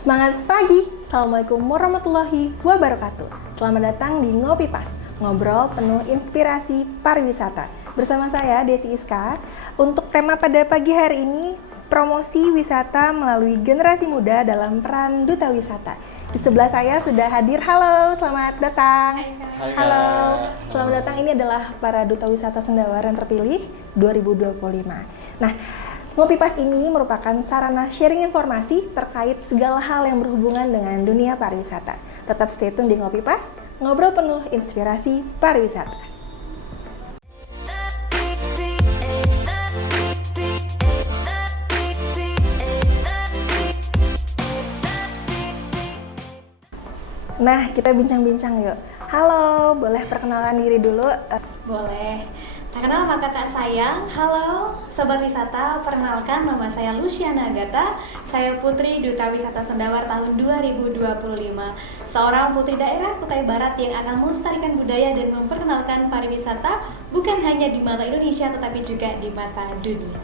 Semangat pagi, Assalamualaikum warahmatullahi wabarakatuh. Selamat datang di Ngopi Pas, ngobrol penuh inspirasi pariwisata. Bersama saya Desi Iska. Untuk tema pada pagi hari ini, promosi wisata melalui generasi muda dalam peran duta wisata. Di sebelah saya sudah hadir, halo, selamat datang. Hai, Halo, selamat datang. Ini adalah para duta wisata Sendawar yang terpilih 2025. Nah, Ngopi Pas ini merupakan sarana sharing informasi terkait segala hal yang berhubungan dengan dunia pariwisata. Tetap stay tune di Ngopi Pas, ngobrol penuh inspirasi pariwisata. Nah, kita bincang-bincang yuk. Halo, boleh perkenalan diri dulu? Boleh. Tak kenal maka tak sayang. Halo Sobat Wisata, perkenalkan nama saya Luciana Agatha. Saya Putri Duta Wisata Sendawar tahun 2025. Seorang putri daerah Kutai Barat yang akan melestarikan budaya dan memperkenalkan pariwisata bukan hanya di mata Indonesia tetapi juga di mata dunia.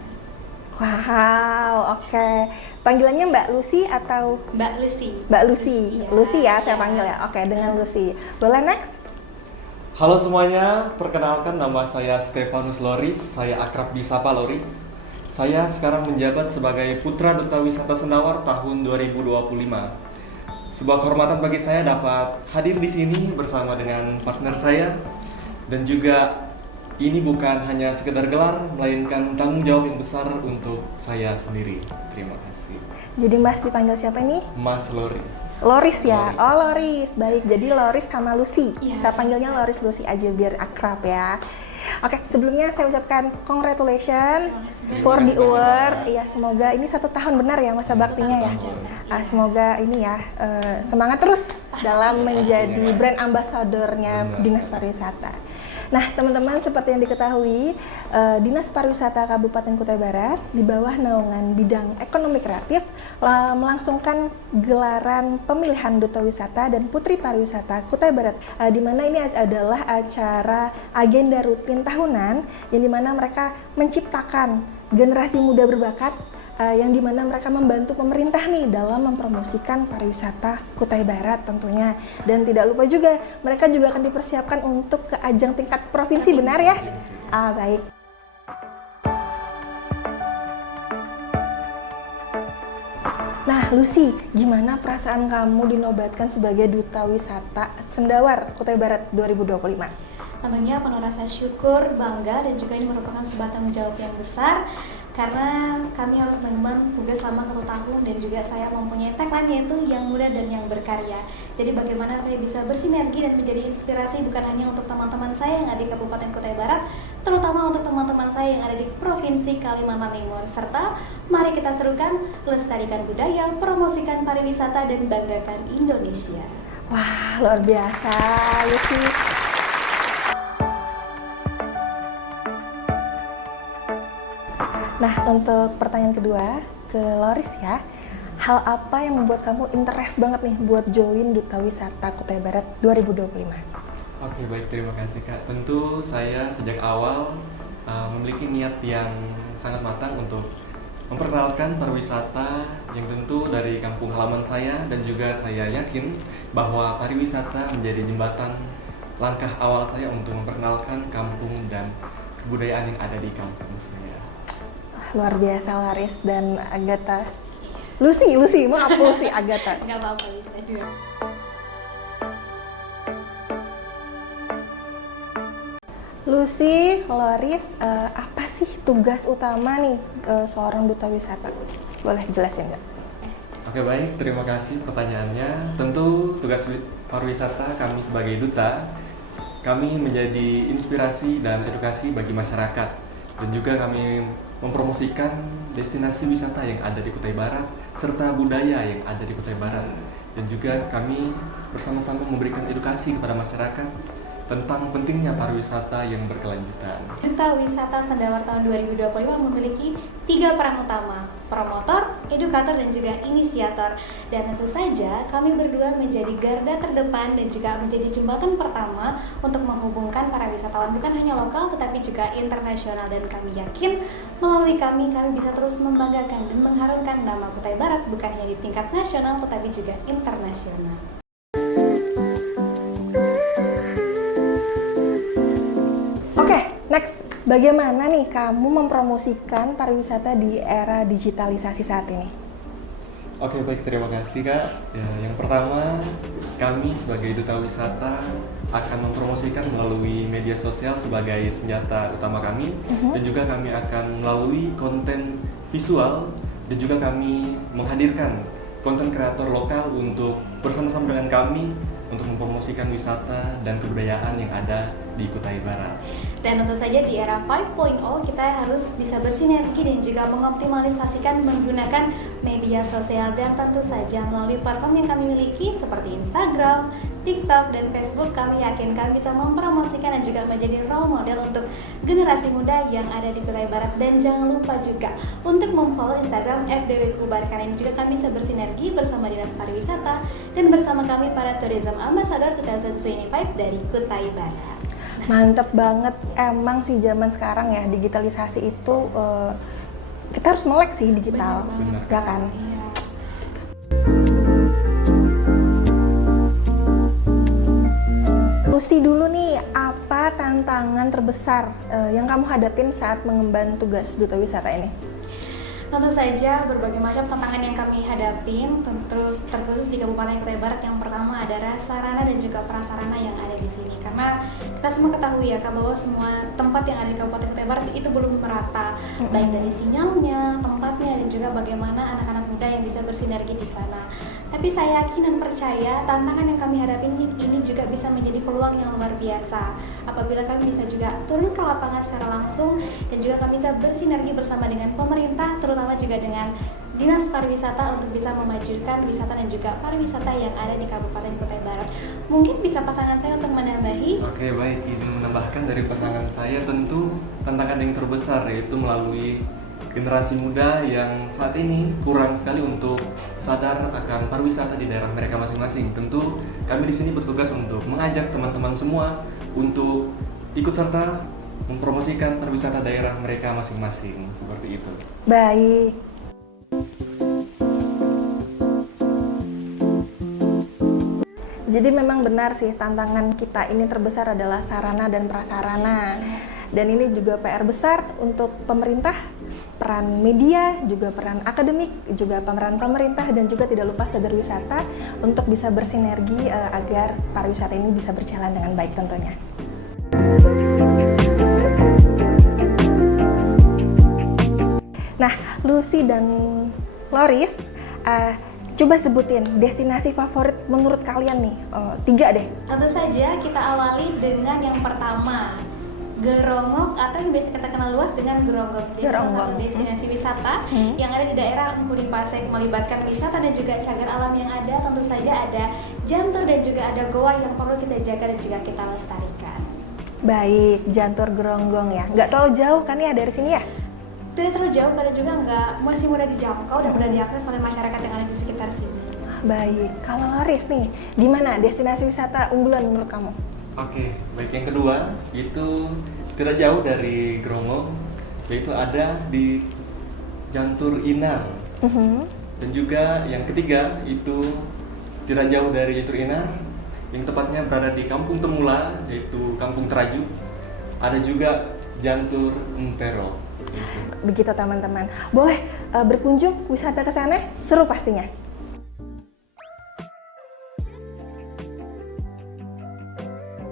Wow, oke. Panggilannya Mbak Lucy atau? Mbak Lucy. Mbak Lucy. Iya. Lucy ya, saya panggil ya. Oke, dengan Lucy. Boleh next? Halo semuanya, perkenalkan nama saya Stefanus Loris, saya akrab disapa Loris. Saya sekarang menjabat sebagai Putra Duta Wisata Sendawar tahun 2025. Sebuah kehormatan bagi saya dapat hadir di sini bersama dengan partner saya, dan juga ini bukan hanya sekedar gelar, melainkan tanggung jawab yang besar untuk saya sendiri. Terima kasih. Jadi Mas dipanggil siapa ini? Mas Loris. Loris ya? Loris. Oh Loris, baik. Jadi Loris sama Lucy. Iya. Saya panggilnya Loris Lucy aja biar akrab ya. Oke, sebelumnya saya ucapkan congratulations for the award. Iya, semoga ini 1 tahun benar ya masa baktinya ya. Semoga ini ya semangat terus dalam menjadi brand ambassador-nya Dinas Pariwisata. Nah, teman-teman, seperti yang diketahui, Dinas Pariwisata Kabupaten Kutai Barat di bawah naungan bidang ekonomi kreatif melangsungkan gelaran pemilihan Duta Wisata dan Putri Pariwisata Kutai Barat, di mana ini adalah acara agenda rutin tahunan yang dimana mereka menciptakan generasi muda berbakat, yang dimana mereka membantu pemerintah nih dalam mempromosikan pariwisata Kutai Barat tentunya. Dan tidak lupa juga, mereka juga akan dipersiapkan untuk ke ajang tingkat provinsi, benar ya? Baik. Nah, Lucy, gimana perasaan kamu dinobatkan sebagai Duta Wisata Sendawar Kutai Barat 2025? Tentunya penuh rasa syukur, bangga, dan juga ini merupakan sebuah tanggung jawab yang besar karena kami harus mengemban tugas selama 1 tahun dan juga saya mempunyai tagline yaitu yang muda dan yang berkarya. Jadi bagaimana saya bisa bersinergi dan menjadi inspirasi bukan hanya untuk teman-teman saya yang ada di Kabupaten Kutai Barat, terutama untuk teman-teman saya yang ada di Provinsi Kalimantan Timur. Serta mari kita serukan, lestarikan budaya, promosikan pariwisata, dan banggakan Indonesia. Wah, luar biasa, Lucy. Nah, untuk pertanyaan kedua ke Loris ya, hal apa yang membuat kamu interest banget nih buat join Duta Wisata Kutai Barat 2025? Oke, baik, terima kasih Kak. Tentu saya sejak awal memiliki niat yang sangat matang untuk memperkenalkan pariwisata yang tentu dari kampung halaman saya, dan juga saya yakin bahwa pariwisata menjadi jembatan langkah awal saya untuk memperkenalkan kampung dan kebudayaan yang ada di kampung saya. Luar biasa Loris dan Agatha. Lucy, maaf Lucy, Agatha. Nggak apa-apa, bisa juga. Lucy, Loris, apa sih tugas utama nih seorang duta wisata? Boleh jelasin nggak? Oke, baik, terima kasih pertanyaannya. Tentu tugas pariwisata kami sebagai duta, kami menjadi inspirasi dan edukasi bagi masyarakat, dan juga kami mempromosikan destinasi wisata yang ada di Kutai Barat serta budaya yang ada di Kutai Barat, dan juga kami bersama-sama memberikan edukasi kepada masyarakat tentang pentingnya pariwisata yang berkelanjutan. Duta Wisata Sendawar tahun 2025 memiliki 3 peran utama: promotor, edukator, dan juga inisiator. Dan tentu saja kami berdua menjadi garda terdepan dan juga menjadi jembatan pertama untuk menghubungkan para wisatawan bukan hanya lokal tetapi juga internasional. Dan kami yakin melalui kami bisa terus membanggakan dan mengharumkan nama Kutai Barat bukan hanya di tingkat nasional tetapi juga internasional. Next, bagaimana nih kamu mempromosikan pariwisata di era digitalisasi saat ini? Oke, baik, terima kasih Kak. Ya, yang pertama, kami sebagai Duta Wisata akan mempromosikan melalui media sosial sebagai senjata utama kami, dan juga kami akan melalui konten visual, dan juga kami menghadirkan konten kreator lokal untuk bersama-sama dengan kami untuk mempromosikan wisata dan kebudayaan yang ada di Kutai Barat. Dan tentu saja di era 5.0 kita harus bisa bersinergi dan juga mengoptimalisasikan menggunakan media sosial, dan tentu saja melalui platform yang kami miliki seperti Instagram, TikTok, dan Facebook. Kami yakin kami bisa mempromosikan dan juga menjadi role model untuk generasi muda yang ada di Kutai Barat. Dan jangan lupa juga untuk memfollow Instagram FDW Kubar, karena ini juga kami bisa bersinergi bersama Dinas Pariwisata dan bersama kami para Tourism Ambassador 2025 dari Kutai Barat. Mantep banget, emang sih zaman sekarang ya digitalisasi itu kita harus melek sih digital, gak kan? Iya. Lucy dulu nih, apa tantangan terbesar yang kamu hadapin saat mengemban tugas Duta Wisata ini? Tentu saja berbagai macam tantangan yang kami hadapin, terkhusus di Kabupaten Kutai Barat. Yang pertama adalah sarana dan juga prasarana yang ada di sini. Karena kita semua ketahui ya Kak, bahwa semua tempat yang ada di Kabupaten Kutai Barat itu belum merata, baik dari sinyalnya, tempatnya, dan juga bagaimana anak-anak muda yang bisa bersinergi di sana. Tapi saya yakin dan percaya tantangan yang kami hadapi ini juga bisa menjadi peluang yang luar biasa apabila kami bisa juga turun ke lapangan secara langsung dan juga kami bisa bersinergi bersama dengan pemerintah, terutama juga dengan Dinas Pariwisata untuk bisa memajukan wisata dan juga pariwisata yang ada di Kabupaten Kutai Barat. Mungkin bisa pasangan saya untuk menambahi. Oke, baik, izin menambahkan dari pasangan saya, tentu tantangan yang terbesar yaitu melalui generasi muda yang saat ini kurang sekali untuk sadar akan pariwisata di daerah mereka masing-masing. Tentu kami di sini bertugas untuk mengajak teman-teman semua untuk ikut serta mempromosikan pariwisata daerah mereka masing-masing, seperti itu. Baik. Jadi memang benar sih tantangan kita ini terbesar adalah sarana dan prasarana. Dan ini juga PR besar untuk pemerintah, peran media, juga peran akademik, juga peran pemerintah, dan juga tidak lupa Sadar Wisata untuk bisa bersinergi agar pariwisata ini bisa berjalan dengan baik tentunya. Nah, Lucy dan Loris, coba sebutin destinasi favorit menurut kalian nih, 3 deh. Tentu saja kita awali dengan yang pertama, Geronggok, atau yang biasa kita kenal luas dengan Geronggok. Jadi salah satu destinasi wisata yang ada di daerah Engkuri Pasek, melibatkan wisata dan juga cagar alam yang ada. Tentu saja ada Jantur dan juga ada goa yang perlu kita jaga dan juga kita lestarikan. Baik, Jantur Geronggong ya. Nggak terlalu jauh kan ya dari sini ya? Tidak terlalu jauh, karena juga masih mudah dijangkau dan mudah diakses oleh masyarakat yang ada di sekitar sini. Baik, kalau Loris nih, gimana destinasi wisata unggulan menurut kamu? Oke, baik, yang kedua itu tidak jauh dari Geronggong, yaitu ada di Jantur Inang. Dan juga yang ketiga itu tidak jauh dari Jantur Inang, yang tepatnya berada di Kampung Temula, yaitu Kampung Teraju. Ada juga Jantur Empero. Begitu teman-teman, boleh berkunjung wisata ke sana, seru pastinya.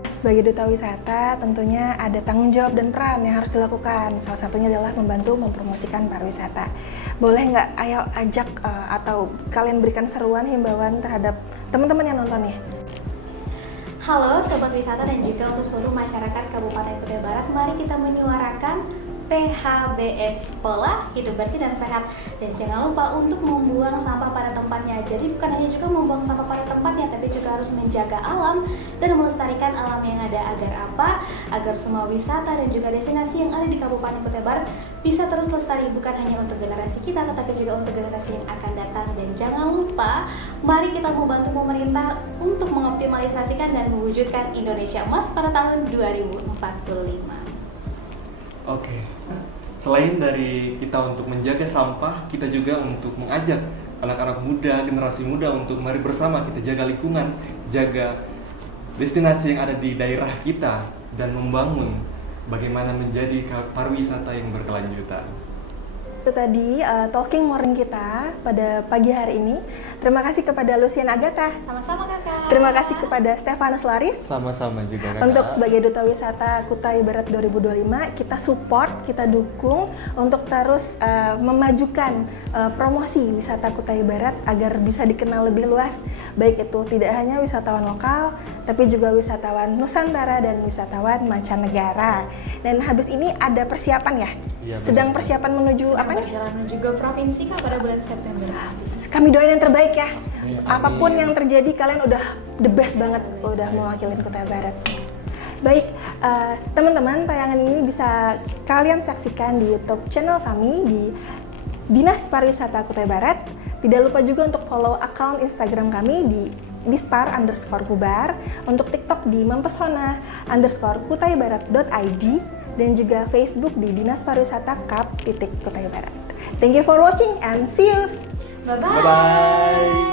Sebagai duta wisata, tentunya ada tanggung jawab dan peran yang harus dilakukan. Salah satunya adalah membantu mempromosikan pariwisata. Boleh nggak, ayo ajak atau kalian berikan seruan, himbauan terhadap teman-teman yang nonton nih. Halo Sobat Wisata dan juga untuk seluruh masyarakat Kabupaten Kutai Barat, mari kita menyuarakan PHBS, pola hidup bersih dan sehat. Dan jangan lupa untuk membuang sampah pada tempatnya. Jadi bukan hanya juga membuang sampah pada tempatnya, tapi juga harus menjaga alam dan melestarikan alam yang ada. Agar apa? Agar semua wisata dan juga destinasi yang ada di Kabupaten Kutai Barat bisa terus lestari, bukan hanya untuk generasi kita, tetapi juga untuk generasi yang akan datang. Dan jangan lupa, mari kita membantu pemerintah untuk mengoptimalisasikan dan mewujudkan Indonesia Emas pada tahun 2045. Oke. Selain dari kita untuk menjaga sampah, kita juga untuk mengajak anak-anak muda, generasi muda untuk mari bersama kita jaga lingkungan, jaga destinasi yang ada di daerah kita dan membangun bagaimana menjadi pariwisata yang berkelanjutan. Itu tadi talking morning kita pada pagi hari ini. Terima kasih kepada Lucian Agatha. Sama-sama kakak. Terima kasih kepada Stefanus Loris. Sama-sama juga kakak. Untuk sebagai Duta Wisata Kutai Barat 2025, kita support, kita dukung untuk terus memajukan promosi wisata Kutai Barat agar bisa dikenal lebih luas. Baik itu tidak hanya wisatawan lokal, tapi juga wisatawan Nusantara dan wisatawan mancanegara. Dan habis ini ada persiapan ya? Iya, sedang persiapan menuju apa nih? Berjalan menuju ke provinsi kak pada bulan September habis. Kami doain yang terbaik ya. Amin. Apapun yang terjadi, kalian udah the best banget, udah mewakilin Kutai Barat. Baik, teman-teman, tayangan ini bisa kalian saksikan di YouTube channel kami di Dinas Pariwisata Kutai Barat. Tidak lupa juga untuk follow account Instagram kami di dispar_kubar, untuk TikTok di mempesona_kutaibarat.id, dan juga Facebook di Dinas Pariwisata Kutai Barat. Thank you for watching and see you. Bye-bye. Bye-bye.